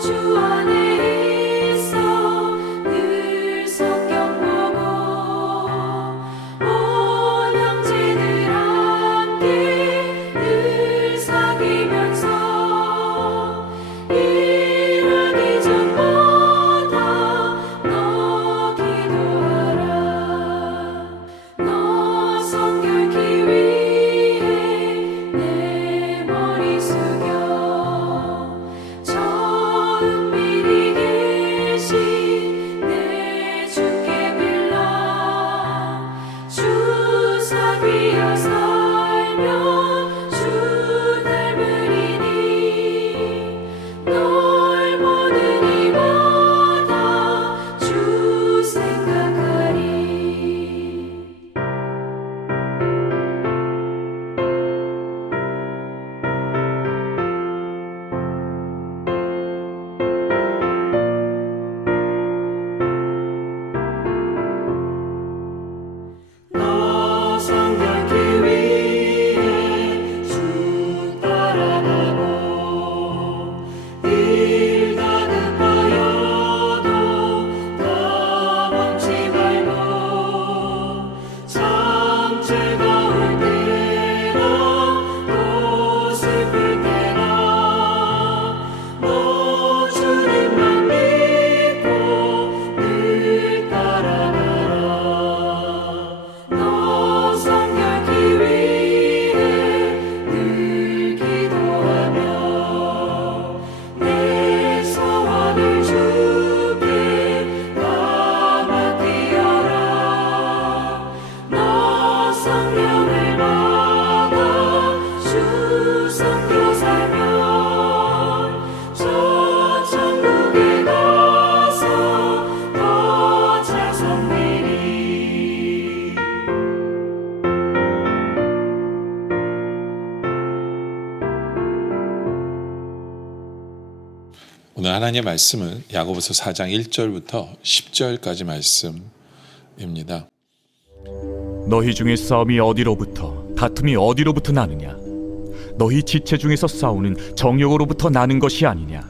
주 안에 있어 늘 성경 보고 온 형제들 함께 늘 사귀면서 일하기 전보다 너 기도하라. 너 성결케 위해 내 머리 숙여 저 은밀히 계신 내 주께 빌라. 주 사귀어 살면 주 닮으리니 널 보는 이마다 주 생각하리. 너 성결케 위해 주 따라가고 일 다급하여도 더 멈지 말고 참 즐거울 때나 또 슬플 때나 너 주님만 믿고 늘 따라가라. 너 성결케 위해 늘 기도하며 내 소원을 주께 다 맡기어라. 너 성령을 받아 주 섬겨 살면 저 천국에 가서 더 잘 섬기리. 오늘 하나님의 말씀은 야고보서 4장 1절부터 10절까지 말씀입니다. 너희 중에 싸움이 어디로부터 다툼이 어디로부터 나느냐? 너희 지체 중에서 싸우는 정욕으로부터 나는 것이 아니냐?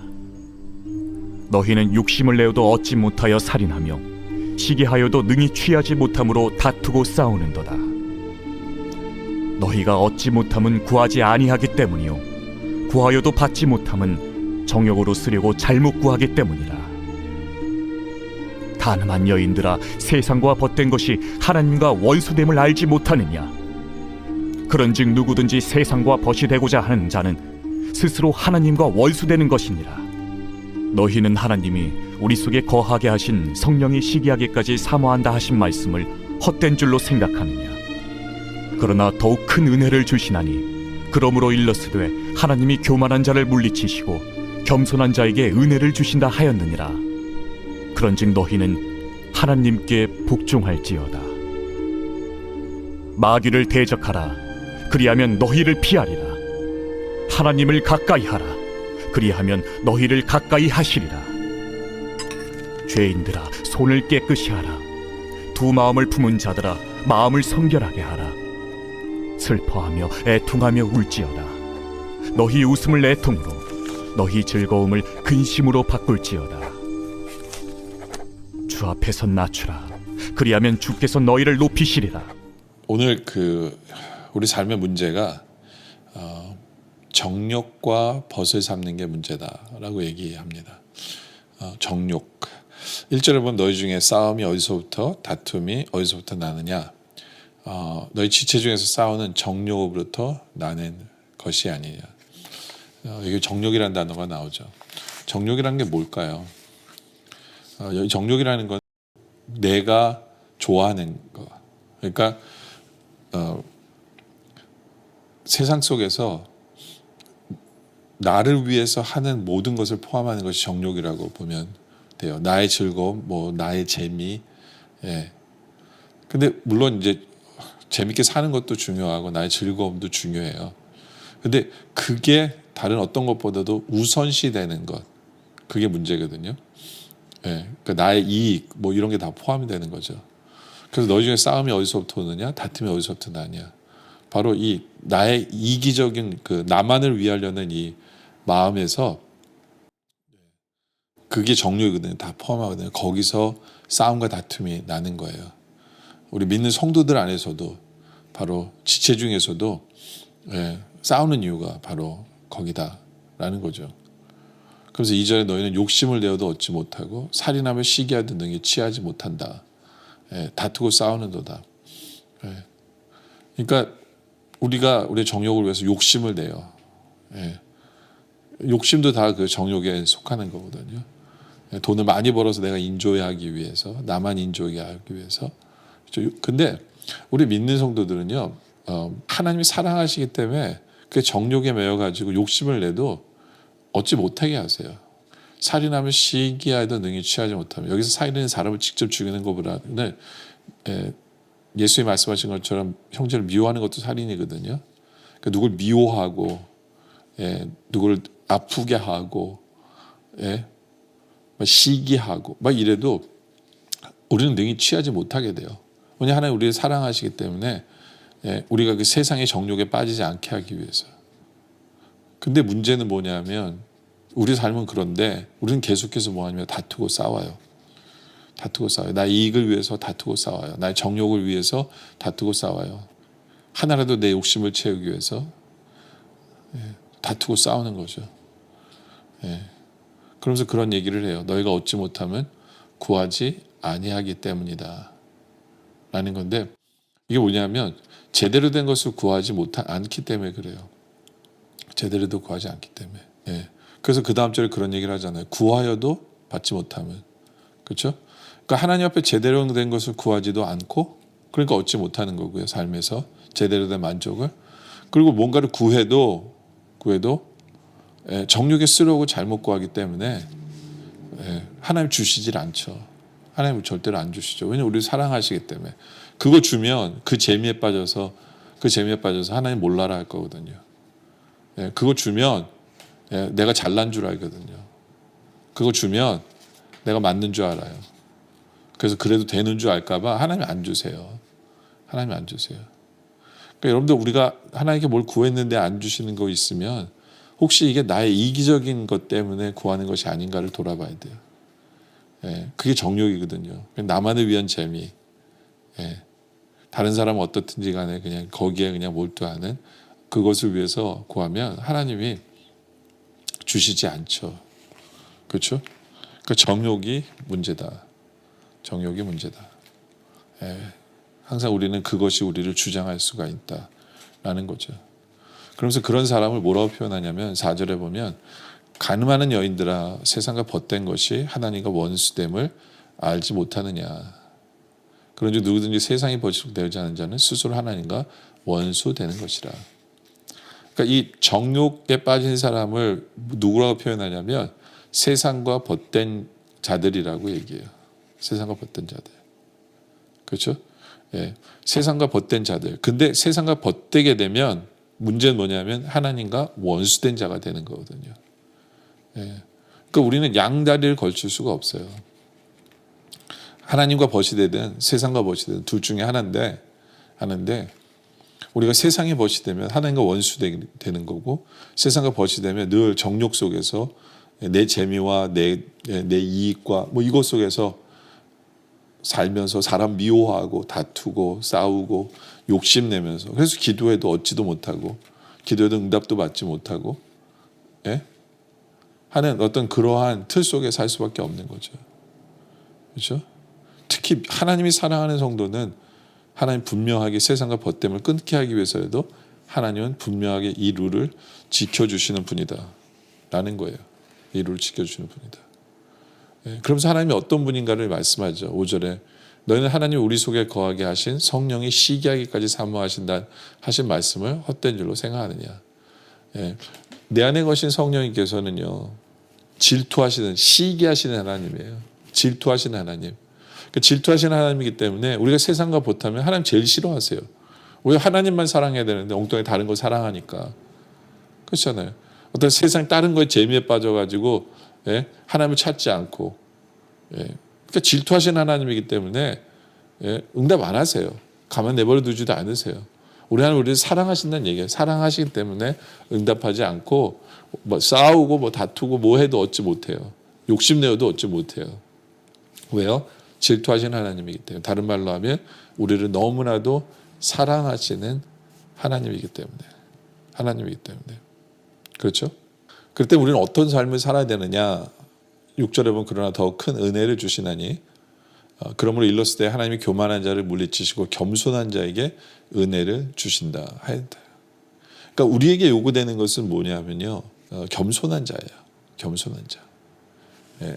너희는 육심을 내어도 얻지 못하여 살인하며 시기하여도 능히 취하지 못함으로 다투고 싸우는도다. 너희가 얻지 못함은 구하지 아니하기 때문이요 구하여도 받지 못함은 정욕으로 쓰려고 잘못 구하기 때문이라. 가늠한 여인들아, 세상과 벗된 것이 하나님과 원수됨을 알지 못하느냐? 그런즉 누구든지 세상과 벗이 되고자 하는 자는 스스로 하나님과 원수되는 것이니라. 너희는 하나님이 우리 속에 거하게 하신 성령이 시기하기까지 사모한다 하신 말씀을 헛된 줄로 생각하느냐? 그러나 더욱 큰 은혜를 주시나니 그러므로 일렀으되 하나님이 교만한 자를 물리치시고 겸손한 자에게 은혜를 주신다 하였느니라. 그런즉 너희는 하나님께 복종할지어다. 마귀를 대적하라. 그리하면 너희를 피하리라. 하나님을 가까이 하라. 그리하면 너희를 가까이 하시리라. 죄인들아, 손을 깨끗이 하라. 두 마음을 품은 자들아, 마음을 성결하게 하라. 슬퍼하며 애통하며 울지어다. 너희 웃음을 애통으로, 너희 즐거움을 근심으로 바꿀지어다. 주 앞에서 낮추라. 그리하면 주께서 너희를 높이시리라. 오늘 우리 삶의 문제가 정욕과 벗을 삼는 게 문제다라고 얘기합니다. 정욕. 1절에 보면 너희 중에 싸움이 어디서부터 다툼이 어디서부터 나느냐? 너희 지체 중에서 싸우는 정욕으로부터 나는 것이 아니냐. 여기 정욕이라는 단어가 나오죠. 정욕이라는 게 뭘까요? 여기 정욕이라는 건 내가 좋아하는 거. 그러니까 세상 속에서 나를 위해서 하는 모든 것을 포함하는 것이 정욕이라고 보면 돼요. 나의 즐거움, 나의 재미. 예. 근데 물론 이제 재밌게 사는 것도 중요하고 나의 즐거움도 중요해요. 근데 그게 다른 어떤 것보다도 우선시 되는 것, 그게 문제거든요. 예, 그러니까 나의 이익 이런 게 다 포함이 되는 거죠. 그래서 너희 중에 싸움이 어디서부터 오느냐, 다툼이 어디서부터 나냐. 바로 이 나의 이기적인 나만을 위하려는 이 마음에서 그게 정욕이거든요. 다 포함하거든요. 거기서 싸움과 다툼이 나는 거예요. 우리 믿는 성도들 안에서도 바로 지체 중에서도 싸우는 이유가 바로 거기다라는 거죠. 그래서 2절에 너희는 욕심을 내어도 얻지 못하고 살인하며 시기하던 등에 취하지 못한다. 다투고 싸우는도다. 그러니까 우리가 우리의 정욕을 위해서 욕심을 내요. 욕심도 다 그 정욕에 속하는 거거든요. 돈을 많이 벌어서 내가 인조하기 위해서, 나만 인조하게 하기 위해서. 근데 우리 믿는 성도들은요, 하나님이 사랑하시기 때문에 그 정욕에 매여가지고 욕심을 내도 얻지 못하게 하세요. 살인하면 시기하여도 능히 취하지 못하면, 여기서 살인은 사람을 직접 죽이는 것보다는 예수님이 말씀하신 것처럼 형제를 미워하는 것도 살인이거든요. 그러니까 누굴 미워하고, 누구를 아프게 하고, 시기하고 막 이래도 우리는 능히 취하지 못하게 돼요. 왜냐하면 하나님 우리를 사랑하시기 때문에 우리가 그 세상의 정욕에 빠지지 않게 하기 위해서. 근데 문제는 뭐냐면 우리 삶은 그런데 우리는 계속해서 뭐하냐면 다투고 싸워요. 다투고 싸워요. 나의 이익을 위해서 다투고 싸워요. 나의 정욕을 위해서 다투고 싸워요. 하나라도 내 욕심을 채우기 위해서 다투고 싸우는 거죠. 그러면서 그런 얘기를 해요. 너희가 얻지 못하면 구하지 아니하기 때문이다 라는 건데, 이게 뭐냐면 제대로 된 것을 구하지 않기 때문에 그래요. 제대로도 구하지 않기 때문에. 그래서 그 다음 절에 그런 얘기를 하잖아요. 구하여도 받지 못하면. 그렇죠? 그러니까 하나님 앞에 제대로 된 것을 구하지도 않고, 그러니까 얻지 못하는 거고요. 삶에서 제대로 된 만족을. 그리고 뭔가를 구해도 정욕에 쓰려고 잘못 구하기 때문에 하나님 주시질 않죠. 하나님은 절대로 안 주시죠. 왜냐하면 우리를 사랑하시기 때문에. 그거 주면 그 재미에 빠져서 하나님 몰라라 할 거거든요. 그거 주면 내가 잘난 줄 알거든요. 그거 주면 내가 맞는 줄 알아요. 그래서 그래도 되는 줄 알까 봐 하나님이 안 주세요. 하나님이 안 주세요. 그러니까 여러분들 우리가 하나님께 뭘 구했는데 안 주시는 거 있으면 혹시 이게 나의 이기적인 것 때문에 구하는 것이 아닌가를 돌아봐야 돼요. 그게 정욕이거든요. 나만을 위한 재미. 다른 사람은 어떻든지 간에 그냥 거기에 그냥 몰두하는 그것을 위해서 구하면 하나님이 주시지 않죠. 그렇죠? 그러니까 정욕이 문제다. 정욕이 문제다. 항상 우리는 그것이 우리를 주장할 수가 있다라는 거죠. 그러면서 그런 사람을 뭐라고 표현하냐면 4절에 보면 가늠하는 여인들아 세상과 벗된 것이 하나님과 원수됨을 알지 못하느냐. 그런즉 누구든지 세상이 벗이고 되지 않은 자는 스스로 하나님과 원수되는 것이라. 그러니까 이 정욕에 빠진 사람을 누구라고 표현하냐면 세상과 벗된 자들이라고 얘기해요. 세상과 벗된 자들. 그렇죠? 세상과 벗된 자들. 근데 세상과 벗되게 되면 문제는 뭐냐면 하나님과 원수된 자가 되는 거거든요. 그러니까 우리는 양다리를 걸칠 수가 없어요. 하나님과 벗이 되든 세상과 벗이 되든 둘 중에 하나인데 우리가 세상에 벗이 되면 하나님과 원수되는 거고, 세상과 벗이 되면 늘 정욕 속에서 내 재미와 내 이익과 뭐 이것 속에서 살면서 사람 미워하고 다투고 싸우고 욕심내면서, 그래서 기도해도 얻지도 못하고 기도해도 응답도 받지 못하고 하는 어떤 그러한 틀 속에 살 수밖에 없는 거죠. 그렇죠? 특히 하나님이 사랑하는 성도는 하나님 분명하게 세상과 벗됨을 끊게 하기 위해서라도 하나님은 분명하게 이 룰을 지켜주시는 분이다 라는 거예요. 이 룰을 지켜주시는 분이다. 그러면서 하나님이 어떤 분인가를 말씀하죠. 5절에 너희는 하나님 우리 속에 거하게 하신 성령이 시기하기까지 사모하신다 하신 말씀을 헛된 줄로 생각하느냐. 내 안에 거신 성령님께서는요, 질투하시는, 시기하시는 하나님이에요. 질투하시는 하나님. 그 질투하시는 하나님이기 때문에 우리가 세상과 벗하면 하나님 제일 싫어하세요. 왜 하나님만 사랑해야 되는데 엉뚱하게 다른 걸 사랑하니까. 그렇잖아요. 어떤 세상 다른 거에 재미에 빠져가지고 하나님을 찾지 않고, 그러니까 질투하시는 하나님이기 때문에 응답 안 하세요. 가만 내버려 두지도 않으세요. 우리 하나님 우리를 사랑하신다는 얘기예요. 사랑하시기 때문에 응답하지 않고 뭐 싸우고 뭐 다투고 뭐 해도 얻지 못해요. 욕심내어도 얻지 못해요. 왜요? 질투하신 하나님이기 때문에. 다른 말로 하면 우리를 너무나도 사랑하시는 하나님이기 때문에. 하나님이기 때문에. 그렇죠? 그럴 때 우리는 어떤 삶을 살아야 되느냐? 6절에 보면 그러나 더 큰 은혜를 주시나니 그러므로 일렀을 때 하나님이 교만한 자를 물리치시고 겸손한 자에게 은혜를 주신다 하였다. 그러니까 우리에게 요구되는 것은 뭐냐면요, 겸손한 자예요. 겸손한 자.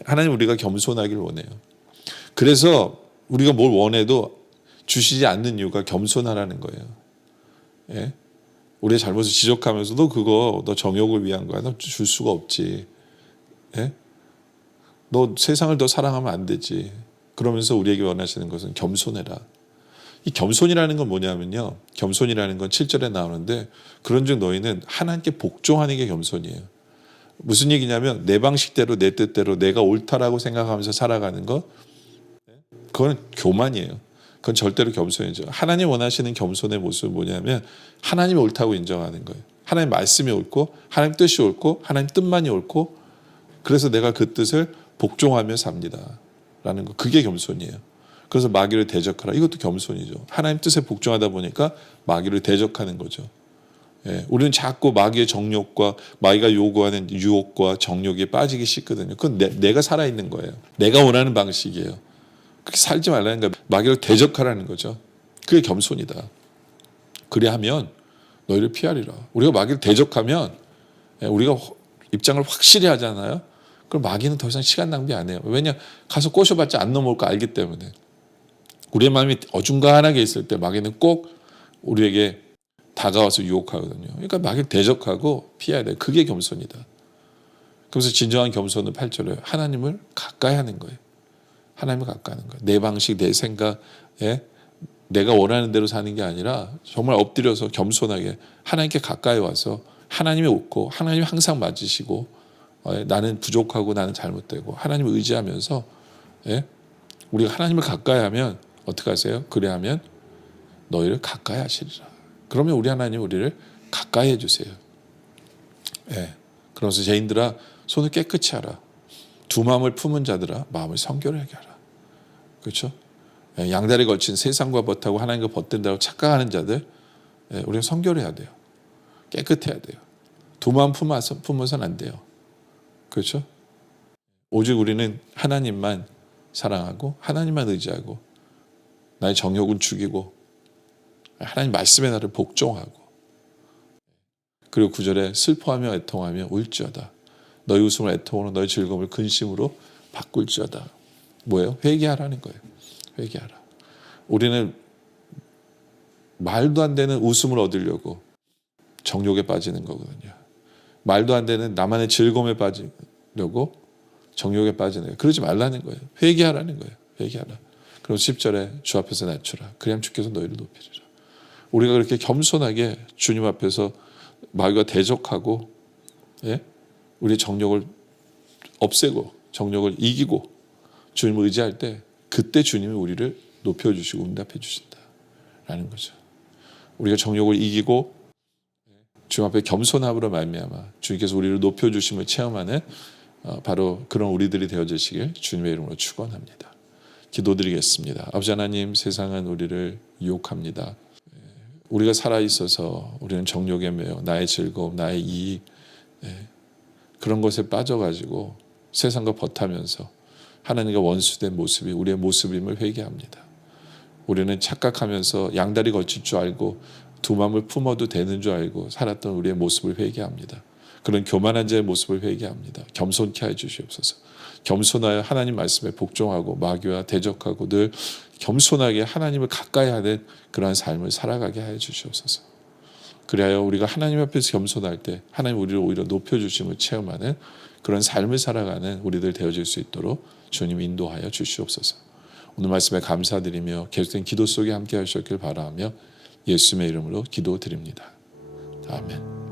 하나님 우리가 겸손하길 원해요. 그래서 우리가 뭘 원해도 주시지 않는 이유가 겸손하라는 거예요. 우리의 잘못을 지적하면서도 그거 너 정욕을 위한 거야. 너 줄 수가 없지. 너 세상을 더 사랑하면 안 되지. 그러면서 우리에게 원하시는 것은 겸손해라. 이 겸손이라는 건 뭐냐면요, 겸손이라는 건 7절에 나오는데 그런즉 너희는 하나님께 복종하는 게 겸손이에요. 무슨 얘기냐면 내 방식대로 내 뜻대로 내가 옳다라고 생각하면서 살아가는 거, 그건 교만이에요. 그건 절대로 겸손이죠. 하나님 원하시는 겸손의 모습은 뭐냐면 하나님이 옳다고 인정하는 거예요. 하나님 말씀이 옳고 하나님 뜻이 옳고 하나님 뜻만이 옳고, 그래서 내가 그 뜻을 복종하며 삽니다 라는 거, 그게 겸손이에요. 그래서 마귀를 대적하라, 이것도 겸손이죠. 하나님 뜻에 복종하다 보니까 마귀를 대적하는 거죠. 우리는 자꾸 마귀의 정욕과 마귀가 요구하는 유혹과 정욕에 빠지기 쉽거든요. 그건 내가 살아있는 거예요. 내가 원하는 방식이에요. 그렇게 살지 말라는 거예요. 마귀를 대적하라는 거죠. 그게 겸손이다. 그래 하면 너희를 피하리라. 우리가 마귀를 대적하면 우리가 입장을 확실히 하잖아요. 그럼 마귀는 더 이상 시간 낭비 안 해요. 왜냐? 가서 꼬셔봤자 안 넘어올 거 알기 때문에. 우리의 마음이 어중간하게 있을 때 마귀는 꼭 우리에게 다가와서 유혹하거든요. 그러니까 마귀를 대적하고 피해야 돼요. 그게 겸손이다. 그래서 진정한 겸손은 8절에 하나님을 가까이 하는 거예요. 하나님을 가까이 하는 거예요. 내 방식, 내 생각에 내가 원하는 대로 사는 게 아니라 정말 엎드려서 겸손하게 하나님께 가까이 와서 하나님이 옳고 하나님이 항상 맞으시고 나는 부족하고 나는 잘못되고 하나님을 의지하면서 우리가 하나님을 가까이 하면 어떻게 하세요? 그래 하면 너희를 가까이 하시리라. 그러면 우리 하나님 우리를 가까이 해주세요. 그러면서 죄인들아 손을 깨끗이 하라. 두 마음을 품은 자들아 마음을 성결하게 하라. 그렇죠? 양다리 걸친 세상과 벗하고 하나님과 벗된다고 착각하는 자들, 우리가 성결해야 돼요. 깨끗해야 돼요. 두 마음 품어서는 안 돼요. 그렇죠? 오직 우리는 하나님만 사랑하고 하나님만 의지하고 나의 정욕은 죽이고 하나님 말씀에 나를 복종하고, 그리고 9절에 슬퍼하며 애통하며 울지어다. 너희 웃음을 애통으로 너희 즐거움을 근심으로 바꿀지어다. 뭐예요? 회개하라는 거예요. 회개하라. 우리는 말도 안 되는 웃음을 얻으려고 정욕에 빠지는 거거든요. 말도 안 되는 나만의 즐거움에 빠지려고 정욕에 빠지는 거예요. 그러지 말라는 거예요. 회개하라는 거예요. 회개하라. 그럼 10절에 주 앞에서 낮추라. 그리하면 주께서 너희를 높이리라. 우리가 그렇게 겸손하게 주님 앞에서 마귀와 대적하고 우리의 정욕을 없애고 정욕을 이기고 주님을 의지할 때, 그때 주님이 우리를 높여주시고 응답해 주신다라는 거죠. 우리가 정욕을 이기고 주님 앞에 겸손함으로 말미암아 주님께서 우리를 높여주심을 체험하는 바로 그런 우리들이 되어주시길 주님의 이름으로 축원합니다. 기도드리겠습니다. 아버지 하나님, 세상은 우리를 유혹합니다. 우리가 살아있어서 우리는 정욕에 매여 나의 즐거움, 나의 이익, 그런 것에 빠져가지고 세상과 벗하면서 하나님과 원수된 모습이 우리의 모습임을 회개합니다. 우리는 착각하면서 양다리 걸칠 줄 알고 두 마음을 품어도 되는 줄 알고 살았던 우리의 모습을 회개합니다. 그런 교만한 자의 모습을 회개합니다. 겸손케 해 주시옵소서. 겸손하여 하나님 말씀에 복종하고 마귀와 대적하고 늘 겸손하게 하나님을 가까이 하는 그러한 삶을 살아가게 해 주시옵소서. 그리하여 우리가 하나님 앞에서 겸손할 때 하나님 우리를 오히려 높여주심을 체험하는 그런 삶을 살아가는 우리들 되어질 수 있도록 주님 인도하여 주시옵소서. 오늘 말씀에 감사드리며 계속된 기도 속에 함께 하셨길 바라며 예수님의 이름으로 기도드립니다. 아멘.